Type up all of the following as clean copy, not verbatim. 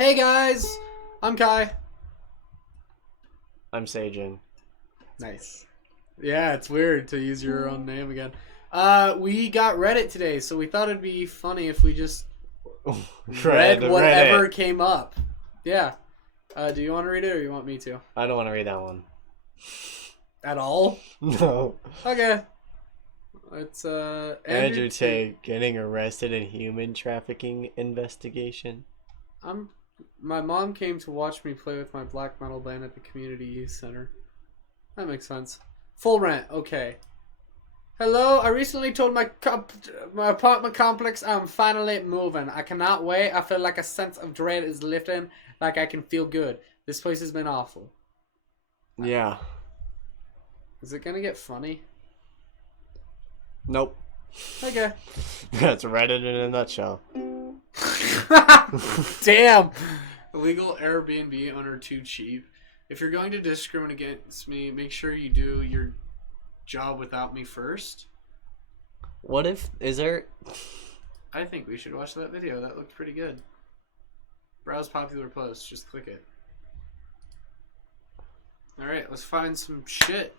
Hey guys, I'm Kai. I'm Sajin. Nice. Yeah, it's weird to use your own name again. We got Reddit today, so we thought it'd be funny if we just read whatever came up. Yeah. Do you want to read it or you want me to? I don't want to read that one. At all? No. Okay. It's Andrew Tate getting arrested in human trafficking investigation. My mom came to watch me play with my black metal band at the community youth center. That makes sense. Full rent. Okay. Hello, I recently told my apartment complex I'm finally moving. I cannot wait. I feel like a sense of dread is lifting, like I can feel good. This place has been awful. Yeah. Is it gonna get funny? Nope. Okay. That's Reddit in a nutshell. Damn. Illegal Airbnb owner too cheap. If you're going to discriminate against me, make sure you do your job without me first. What if is there? I think we should watch that video. That looked pretty good. Browse popular posts. Just click it. Alright, let's find some shit.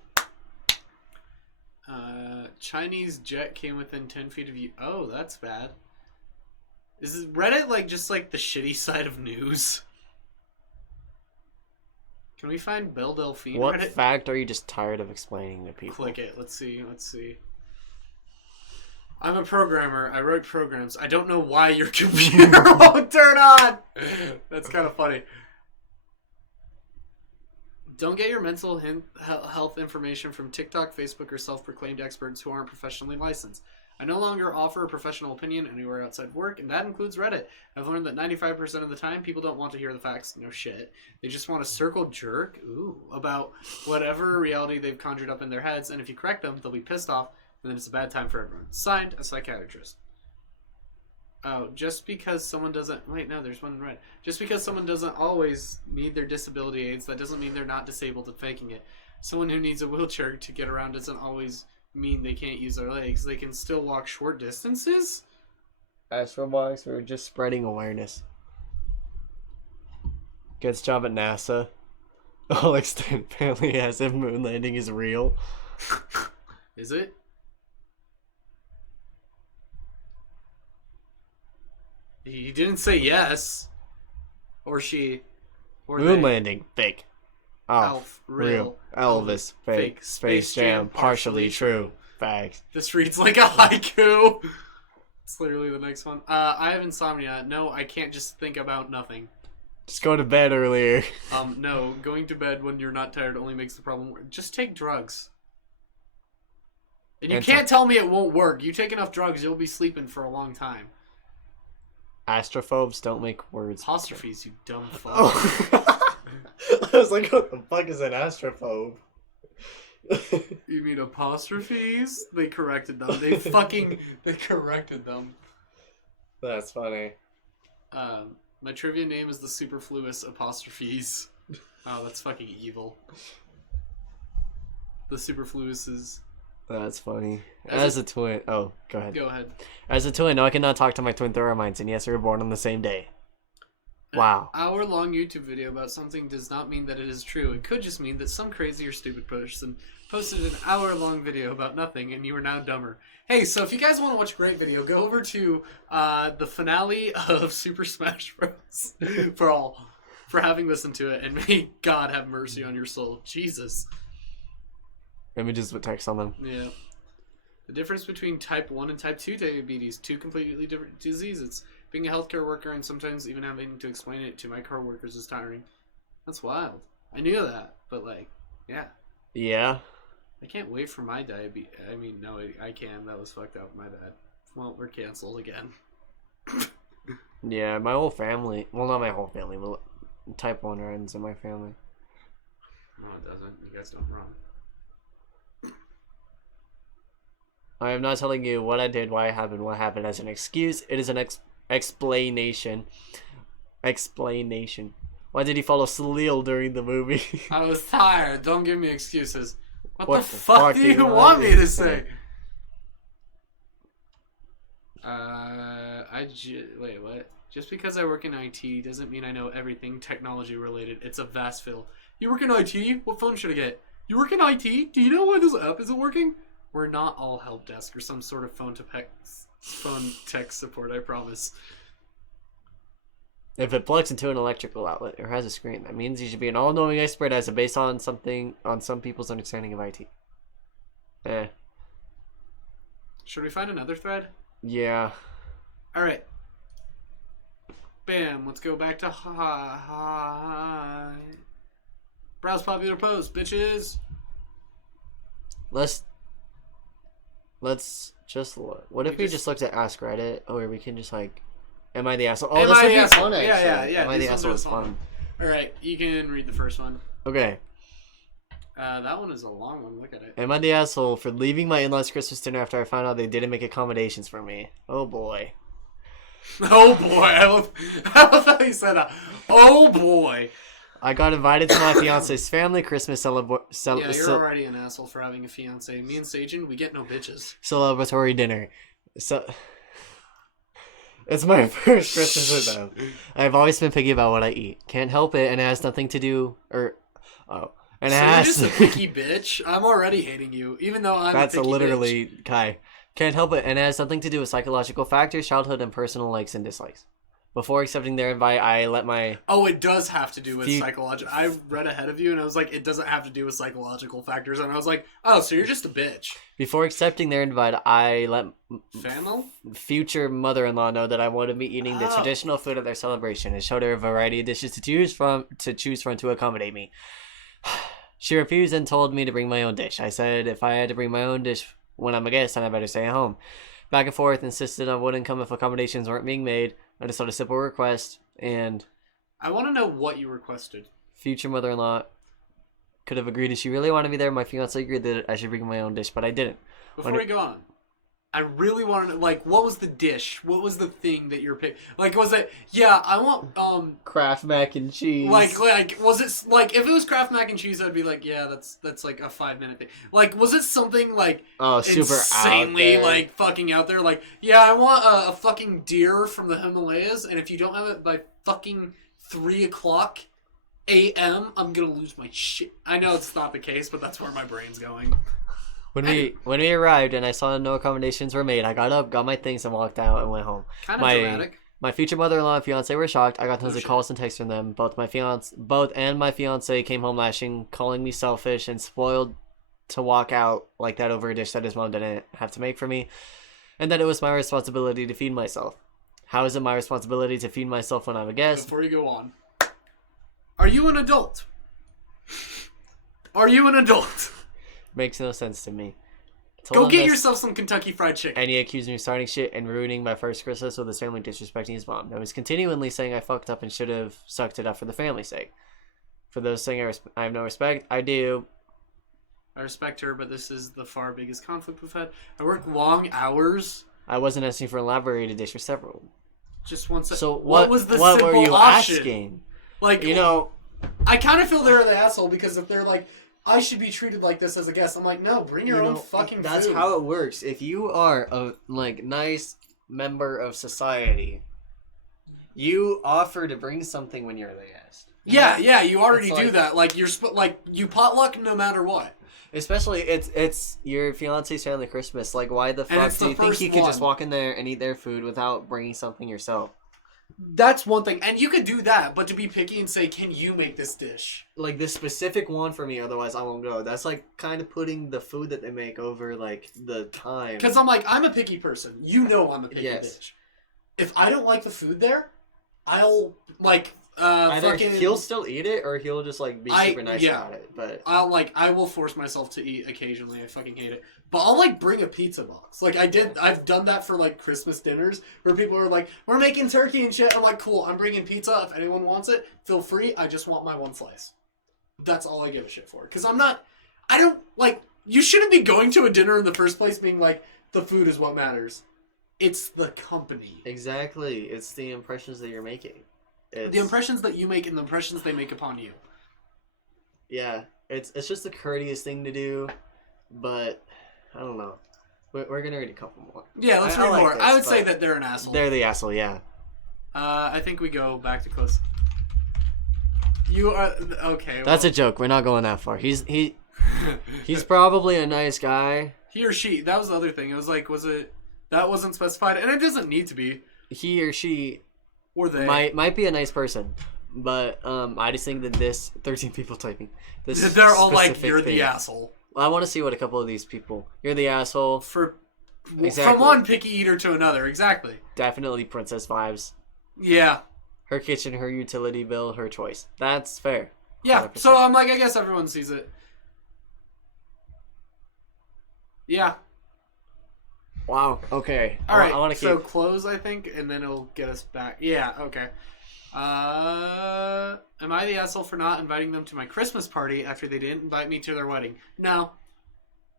Chinese jet came within 10 feet of you. Oh, that's bad. Is Reddit like just like the shitty side of news? Can we find Bill Delphine What Reddit? fact are you just tired of explaining to people? Click it. Let's see. I'm a programmer. I write programs. I don't know why your computer won't turn on. That's kind of funny. Don't get your mental health information from TikTok, Facebook, or self-proclaimed experts who aren't professionally licensed. I no longer offer a professional opinion anywhere outside work, and that includes Reddit. I've learned that 95% of the time, people don't want to hear the facts. No shit. They just want a circle jerk about whatever reality they've conjured up in their heads, and if you correct them, they'll be pissed off, and then it's a bad time for everyone. Signed, a psychiatrist. Oh, just because someone doesn't... Wait, no, there's one right. Just because someone doesn't always need their disability aids, that doesn't mean they're not disabled and faking it. Someone who needs a wheelchair to get around doesn't always mean they can't use their legs. They can still walk short distances? Astral box, we're just spreading awareness. Gets job at NASA. All extended family as if moon landing is real. Is it? He didn't say yes. Or she. Or Moon they. landing, fake. Alf, real. Elvis, fake. Space Jam, partially true. Facts. This reads like a haiku. It's literally the next one. I have insomnia. No, I can't just think about nothing. Just go to bed earlier. No, going to bed when you're not tired only makes the problem worse. Just take drugs. And you can't tell me it won't work. You take enough drugs, you'll be sleeping for a long time. Astrophobes don't make words. Apostrophes, you dumb fuck. Oh. I was like, what the fuck is an astrophobe? You mean apostrophes? They corrected them. They corrected them. That's funny. My trivia name is the superfluous apostrophes. Oh, that's fucking evil. The superfluous is... That's funny. As a twin... Oh, go ahead. Go ahead. As a twin, no, I cannot talk to my twin through our minds, and yes, we were born on the same day. Wow. An hour-long YouTube video about something does not mean that it is true. It could just mean that some crazy or stupid person posted an hour-long video about nothing, and you are now dumber. Hey, so if you guys want to watch a great video, go over to the finale of Super Smash Bros. for having listened to it, and may God have mercy on your soul. Jesus. Images with text on them. Yeah. The difference between type 1 and type 2 diabetes, two completely different diseases. Being a healthcare worker and sometimes even having to explain it to my coworkers is tiring. That's wild. I knew that, but like, yeah. Yeah. I can't wait for my diabetes. I mean, no, I can. That was fucked up. My bad. Well, we're canceled again. Yeah, my whole family. Well, not my whole family, but type 1 runs in my family. No, it doesn't. You guys don't run. I am not telling you what I did, why it happened, what happened as an excuse. It is an explanation. Explanation. Why did he follow Salil during the movie? I was tired. Don't give me excuses. What the fuck do you want me to say? Wait, what? Just because I work in IT doesn't mean I know everything technology related. It's a vast field. You work in IT? What phone should I get? You work in IT? Do you know why this app isn't working? We're not all help desk or some sort of phone tech support, I promise. If it plugs into an electrical outlet or has a screen, that means you should be an all-knowing expert as a based on some people's understanding of IT. Should we find another thread? Yeah. All right. Bam. Let's go back to hi. Browse popular posts, bitches. Let's just look. What if we just looked at Ask Reddit, or we can just like, am I the asshole? Oh, this would be fun actually. Yeah. Am I the asshole is fun. All right, you can read the first one. Okay. That one is a long one. Look at it. Am I the asshole for leaving my in-laws Christmas dinner after I found out they didn't make accommodations for me? Oh boy. Oh boy. I love how you said that. Oh boy. I got invited to my fiance's family Christmas Yeah, you're already an asshole for having a fiance. Me and Sajin, we get no bitches. Celebratory dinner. So it's my first Christmas with them. I've always been picky about what I eat. Can't help it, and it has nothing to do you're just a picky bitch. I'm already hating you, even though I'm That's a picky literally bitch. Kai. Can't help it, and it has something to do with psychological factors, childhood, and personal likes and dislikes. Before accepting their invite, I let my... Oh, it does have to do with psychological... I read ahead of you, and I was like, it doesn't have to do with psychological factors. And I was like, oh, so you're just a bitch. Before accepting their invite, I let future mother-in-law know that I wanted to be eating the traditional food at their celebration and showed her a variety of dishes to choose from to accommodate me. She refused and told me to bring my own dish. I said if I had to bring my own dish when I'm a guest, then I better stay at home. Back and forth, insisted I wouldn't come if accommodations weren't being made. I just had a simple request, and... I want to know what you requested. Future mother-in-law could have agreed if she really wanted me there. My fiancé agreed that I should bring my own dish, but I didn't. Before we go on, I really wanted to, like, what was the dish? What was the thing that you're picking? Like, was it, yeah, I want, Kraft mac and cheese. Like, was it, like, if it was Kraft mac and cheese, I'd be like, yeah, that's like a 5-minute thing. Like, was it something, like, super insanely, out there. like, fucking out there? Like, yeah, I want a fucking deer from the Himalayas, and if you don't have it by fucking 3 o'clock a.m., I'm gonna lose my shit. I know it's not the case, but that's where my brain's going. When we arrived and I saw no accommodations were made, I got up, got my things, and walked out and went home. Kind of dramatic. My future mother-in-law and fiance were shocked. I got tons of calls and texts from them. Both and my fiance came home lashing, calling me selfish and spoiled to walk out like that over a dish that his mom didn't have to make for me, and that it was my responsibility to feed myself. How is it my responsibility to feed myself when I'm a guest? Before you go on, are you an adult? Are you an adult? Makes no sense to me. Go get yourself some Kentucky Fried Chicken. And he accused me of starting shit and ruining my first Christmas with his family disrespecting his mom. I was continually saying I fucked up and should have sucked it up for the family's sake. For those saying I have no respect, I do. I respect her, but this is the far biggest conflict we've had. I work long hours. I wasn't asking for an elaborated dish for several. Just one second. So what was the what simple were you option? Asking? Like, you know, I kind of feel they're the asshole because if they're like, I should be treated like this as a guest. I'm like, no, bring your own fucking that's food. That's how it works. If you are a nice member of society, you offer to bring something when you're the guest. Yeah, you already do that. Like you potluck no matter what. Especially it's your fiance's family Christmas. Like, why the fuck do you think you could just walk in there and eat their food without bringing something yourself? That's one thing, and you could do that, but to be picky and say, "Can you make this dish?" Like this specific one for me, otherwise I won't go. That's like kind of putting the food that they make over like the time. Because I'm like, I'm a picky person. You know, I'm a picky bitch. If I don't like the food there, I'll like either he'll still eat it or he'll just like be super nice about it. But I will force myself to eat occasionally. I fucking hate it. But I'll like bring a pizza box. Like I've done that for like Christmas dinners where people are like, we're making turkey and shit. I'm like, cool, I'm bringing pizza. If anyone wants it, feel free. I just want my one slice. That's all I give a shit for. Because I don't like, you shouldn't be going to a dinner in the first place being like, the food is what matters. It's the company. Exactly. It's the impressions that you're making. The impressions that you make and the impressions they make upon you. Yeah, it's just the courteous thing to do, but I don't know. We're gonna read a couple more. Yeah, let's read more. I would say that they're an asshole. They're the asshole, yeah. I think we go back to close. You are okay. That's a joke. We're not going that far. He's probably a nice guy. He or she. That was the other thing. It was like, that wasn't specified, and it doesn't need to be. He or she, or they might be a nice person, but I just think that this 13 people typing. They're all like, you're the asshole. I want to see what a couple of these people. You're the asshole. From one picky eater to another, exactly. Definitely princess vibes. Yeah. Her kitchen, her utility bill, her choice. That's fair. Yeah, 100%. So I'm like, I guess everyone sees it. Yeah. Wow, okay. Alright, I want to keep... So close, I think, and then it'll get us back. Yeah, okay. Am I the asshole for not inviting them to my Christmas party after they didn't invite me to their wedding? No.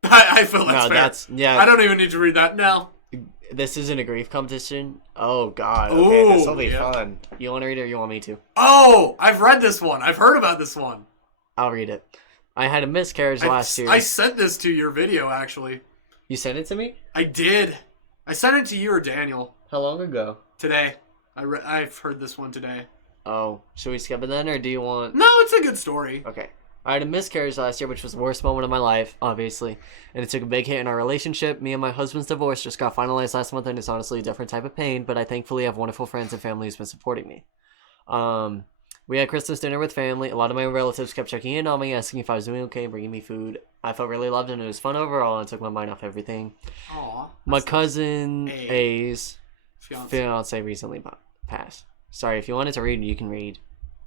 I feel that's fair. I don't even need to read that. No. This isn't a grief competition? Oh, God. Okay, this will be fun. You want to read it or you want me to? Oh, I've read this one. I've heard about this one. I'll read it. I had a miscarriage last year. I sent this to your video, actually. You sent it to me? I did. I sent it to you or Daniel. How long ago? Today. I've heard this one today. Oh, should we skip it then, or do you want... No, it's a good story. Okay. I had a miscarriage last year, which was the worst moment of my life, obviously. And it took a big hit in our relationship. Me and my husband's divorce just got finalized last month, and it's honestly a different type of pain, but I thankfully have wonderful friends and family who's been supporting me. We had Christmas dinner with family. A lot of my relatives kept checking in on me, asking if I was doing okay, bringing me food. I felt really loved, and it was fun overall, and took my mind off everything. Aww. My cousin A's fiance recently passed. Sorry, if you wanted to read, you can read.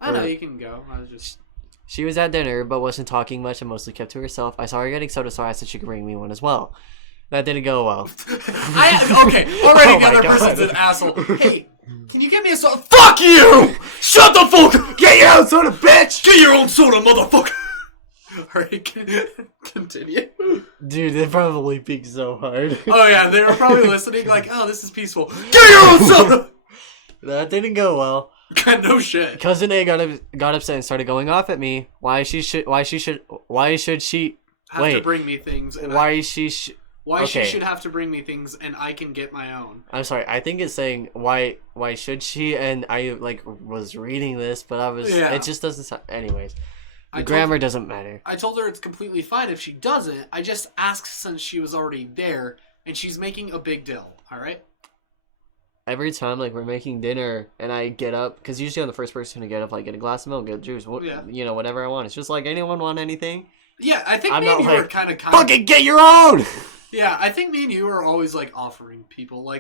I know, you can go. I was just... She was at dinner, but wasn't talking much and mostly kept to herself. I saw her getting soda, so I asked if she could bring me one as well. That didn't go well. Okay, already the other person's an asshole. Hey, can you get me a soda? Fuck you! Shut the fuck up! Get your own soda, bitch! Get your own soda, motherfucker! Alright, continue. Dude, they probably peaked so hard. Oh yeah, they were probably listening like, oh, this is peaceful. Get your own soda! That didn't go well. No shit. Cousin A got upset and started going off at me. Why should she have to bring me things? And she should have to bring me things and I can get my own. I'm sorry. I think it's saying why should she, and I was reading this, but it just doesn't sound. Anyways, the grammar doesn't matter. I told her it's completely fine if she doesn't. I just asked since she was already there and she's making a big deal. All right. Every time, we're making dinner, and I get up, because usually I'm the first person to get up, get a glass of milk, get juice, whatever I want. It's just anyone want anything? Yeah, I think me and you were kind of... Fucking get your own! Yeah, I think me and you were always, offering people,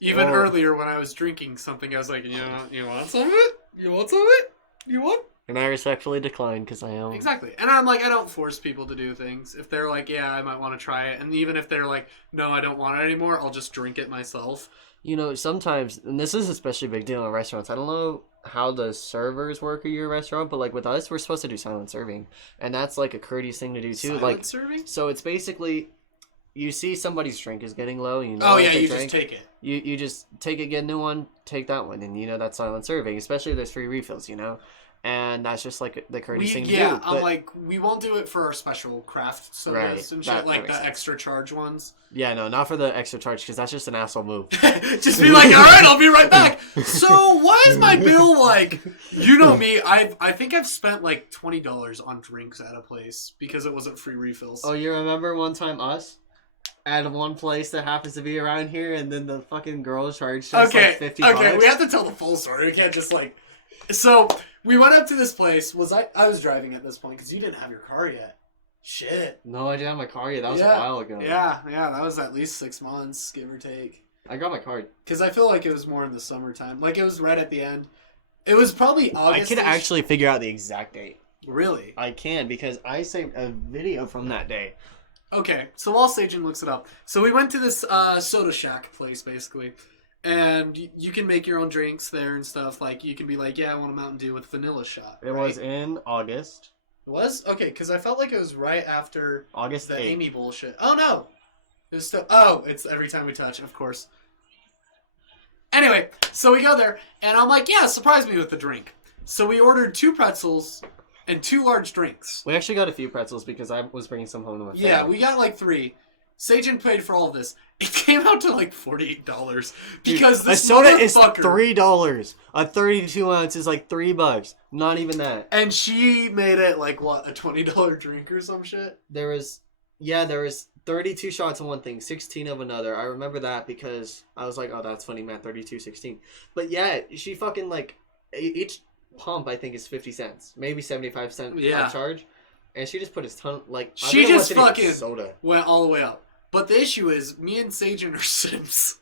even earlier when I was drinking something, I was like, you want some of it? You want some of it? You want? And I respectfully declined, because I am... Exactly. And I'm I don't force people to do things. If they're yeah, I might want to try it, and even if they're no, I don't want it anymore, I'll just drink it myself. Sometimes, and this is especially a big deal in restaurants, I don't know how the servers work at your restaurant, but with us, we're supposed to do silent serving. And that's a courteous thing to do too. Silent serving? So it's basically, you see somebody's drink is getting low, and just take it. You just take it, get a new one, take that one, and that's silent serving, especially if there's free refills, And that's just the courteous thing to do. Yeah, I'm we won't do it for our special craft sodas and shit, the extra charge ones. Yeah, no, not for the extra charge, because that's just an asshole move. Just be alright, I'll be right back. So, why is my bill you know me, I think I've spent $20 on drinks at a place because it wasn't free refills. Oh, you remember one time us? At one place that happens to be around here, and then the fucking girl charged us $50. Okay, we have to tell the full story. We can't just So, we went up to this place. I was driving at this point because you didn't have your car yet. Shit. No, I didn't have my car yet. That was a while ago. Yeah, that was at least 6 months, give or take. I got my card. Because I feel it was more in the summertime. It was right at the end. It was probably August. I can actually figure out the exact date. Really? I can, because I saved a video from that day. Okay, so while Sagen looks it up. So we went to this soda shack place, basically. And you can make your own drinks there and stuff. You can be yeah, I want a Mountain Dew with vanilla shot. It was in August. It was? Okay, because I felt it was right after August the 8th. Amy bullshit. Oh, no! It was still... Oh, it's every time we touch, of course. Anyway, so we go there, and I'm yeah, surprise me with the drink. So we ordered 2 pretzels and 2 large drinks. We actually got a few pretzels because I was bringing some home to my family. Yeah, we got 3. Sagen paid for all of this. It came out to like $48 because this a soda is motherfucker... $3. A 32 ounce is like $3. Not even that. And she made it like, what, a $20 drink or some shit? There was 32 shots of one thing, 16 of another. I remember that because I was like, oh, that's funny, man, 32, 16. But yeah, she fucking like, each pump I think is 50 cents. Maybe 75 cents charge. And she just put a ton, like, she just fucking soda. Went all the way up. But the issue is, me and Sagen are simps.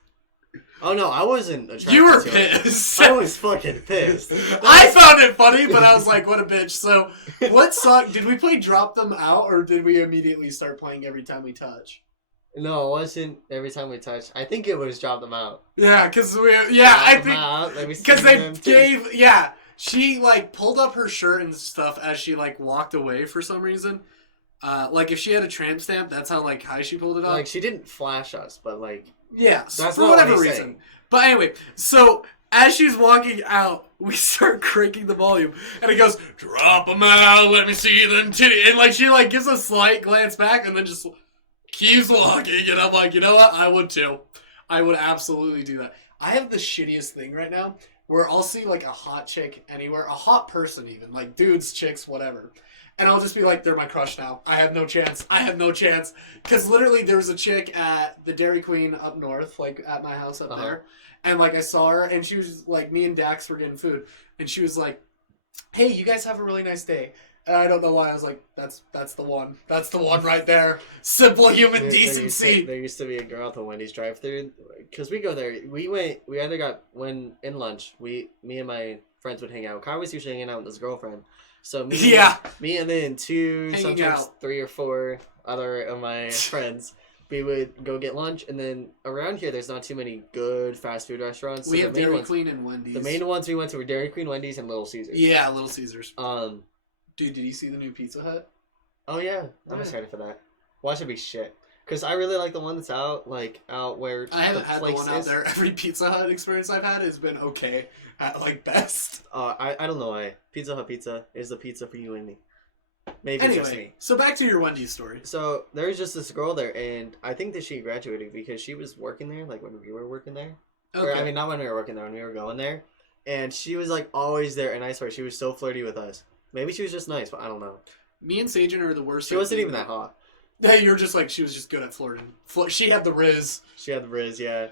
Oh no, I wasn't attracted You were to pissed. I was fucking pissed. I found it funny, but I was like, what a bitch. So, what song, did we play Drop Them Out, or did we immediately start playing Every Time We Touch? No, it wasn't Every Time We Touch. I think it was Drop Them Out. Yeah, because they gave, she, like, pulled up her shirt and stuff as she, like, walked away for some reason. Like, if she had a tramp stamp, that's how, like, high she pulled it up. Like, she didn't flash us, but, like... Yeah, for whatever reason. Saying. But anyway, so, as she's walking out, we start cranking the volume, and it goes, drop them out, let me see them titty. And, like, she, like, gives a slight glance back, and then just keeps walking, and I'm like, you know what? I would, too. I would absolutely do that. I have the shittiest thing right now, where I'll see, like, a hot chick anywhere, a hot person even, like, dudes, chicks, whatever. And I'll just be like, they're my crush now. I have no chance. Because literally there was a chick at the Dairy Queen up north, like at my house up there. And like I saw her and she was like, me and Dax were getting food. And she was like, hey, you guys have a really nice day. And I don't know why. I was like, that's the one. That's the one right there. Simple human decency. There used to be a girl at the Wendy's drive-thru. Because we go there. We either got, when in lunch, me and my friends would hang out. Kai was usually hanging out with his girlfriend. So me and then sometimes 3 or 4 other of my friends, we would go get lunch. And then around here, there's not too many good fast food restaurants. We have Dairy Queen and Wendy's. The main ones we went to were Dairy Queen, Wendy's, and Little Caesars. Yeah, Little Caesars. Dude, did you see the new Pizza Hut? Oh yeah, I'm excited for that. Watch it be shit. Because I really like the one that's out where I haven't had the one out there. Every Pizza Hut experience I've had has been okay at, like, best. I don't know why. Pizza Hut pizza is the pizza for you and me. Maybe anyway, just me. So back to your Wendy's story. So there's just this girl there, and I think that she graduated because she was working there, like when we were working there. Okay. Or, I mean, not when we were working there, when we were going there. And she was, like, always there, and I swear, she was so flirty with us. Maybe she was just nice, but I don't know. Me and Sagen are the worst. She wasn't even that hot. Hey, you're just like, she was just good at flirting. She had the Riz. Yeah.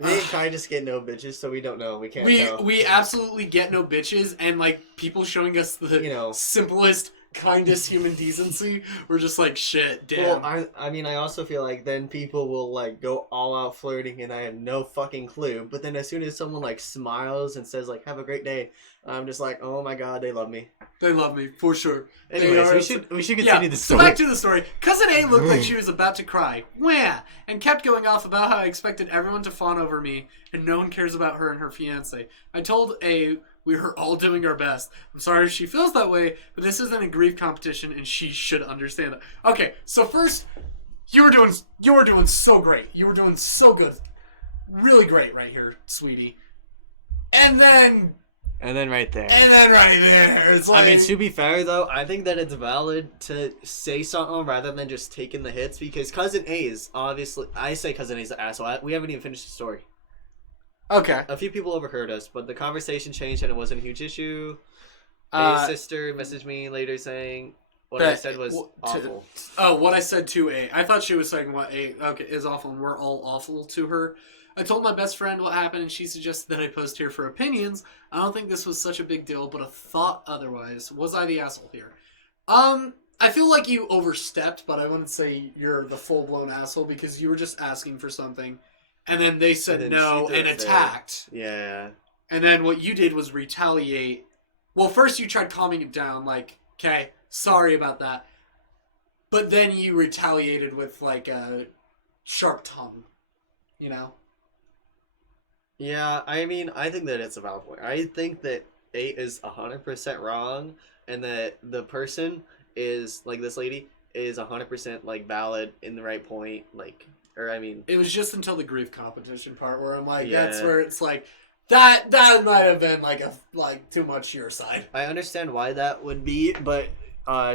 Me and Kai just get no bitches, so we don't know. We can't tell. We absolutely get no bitches, and, like, people showing us the simplest, kindest human decency, we're just like, shit, damn. Well, I mean, I also feel like then people will, like, go all out flirting, and I have no fucking clue. But then as soon as someone, like, smiles and says, like, have a great day, I'm just like, oh my god, they love me. They love me, for sure. Anyways, we should continue the story. So back to the story. Cousin A looked like she was about to cry. Wah! And kept going off about how I expected everyone to fawn over me, and no one cares about her and her fiancé. I told A we were all doing our best. I'm sorry if she feels that way, but this isn't a grief competition, and she should understand that. Okay, so first, you were doing so great. You were doing so good. Really great right here, sweetie. And then right there. It's like... I mean, to be fair, though, I think that it's valid to say something rather than just taking the hits, because Cousin A is obviously... I say Cousin A is the asshole. We haven't even finished the story. Okay. A few people overheard us, but the conversation changed and it wasn't a huge issue. A's sister messaged me later saying what I said was awful. What I said to A. I thought she was saying what A is awful, and we're all awful to her. I told my best friend what happened, and she suggested that I post here for opinions. I don't think this was such a big deal, but I thought otherwise. Was I the asshole here? I feel like you overstepped, but I wouldn't say you're the full-blown asshole, because you were just asking for something, and then they said no and attacked. Yeah. And then what you did was retaliate. Well, first you tried calming it down, like, okay, sorry about that. But then you retaliated with, like, a sharp tongue, you know? Yeah, I mean, I think that it's a valid point. I think that 8 is 100% wrong, and that the person is, like, this lady, is 100%, like, valid in the right point, like, or, I mean... It was just until the grief competition part where I'm like, that's where it's like, that might have been, like, too much your side. I understand why that would be, but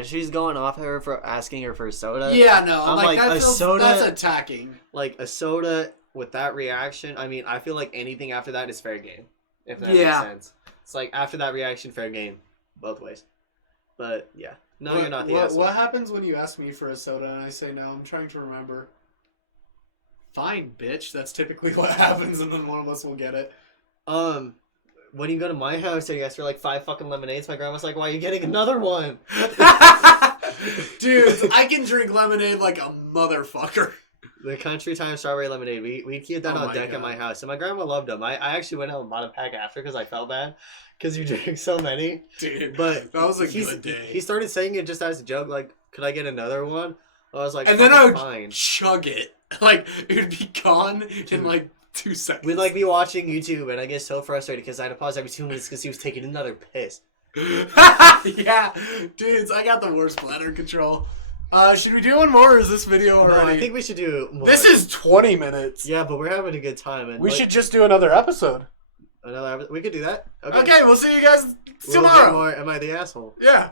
she's going off her for asking her for soda. Yeah, no, I'm like like, that a feels, soda- that's attacking. Like a soda with that reaction. I mean, I feel like anything after that is fair game. If that Yeah. makes sense. It's like after that reaction, fair game, both ways. But yeah, no, you're not the asshole. What happens when you ask me for a soda and I say no? I'm trying to remember. Fine, bitch. That's typically what happens, and then one of us will get it. When you go to my house and you ask for like 5 fucking lemonades, my grandma's like, "Why are you getting another one?" Dude, I can drink lemonade like a motherfucker. The Country Time Strawberry Lemonade. We keep that on deck at my house, and my grandma loved them. I actually went out and bought a pack after because I felt bad because you drink so many. Dude, but that was a good day. He started saying it just as a joke, like, "Could I get another one?" I was like, and then I would fine. chug it. Like, it would be gone in like 2 seconds. We'd like be watching YouTube, and I get so frustrated because I had to pause every 2 minutes because he was taking another piss. Yeah, dudes, I got the worst bladder control. Should we do one more, or is this video already? No, I think we should do more. This is 20 minutes. Yeah, but we're having a good time. And we should just do another episode. We could do that. Okay, we'll see you guys We'll tomorrow. get more Am I the Asshole? Yeah.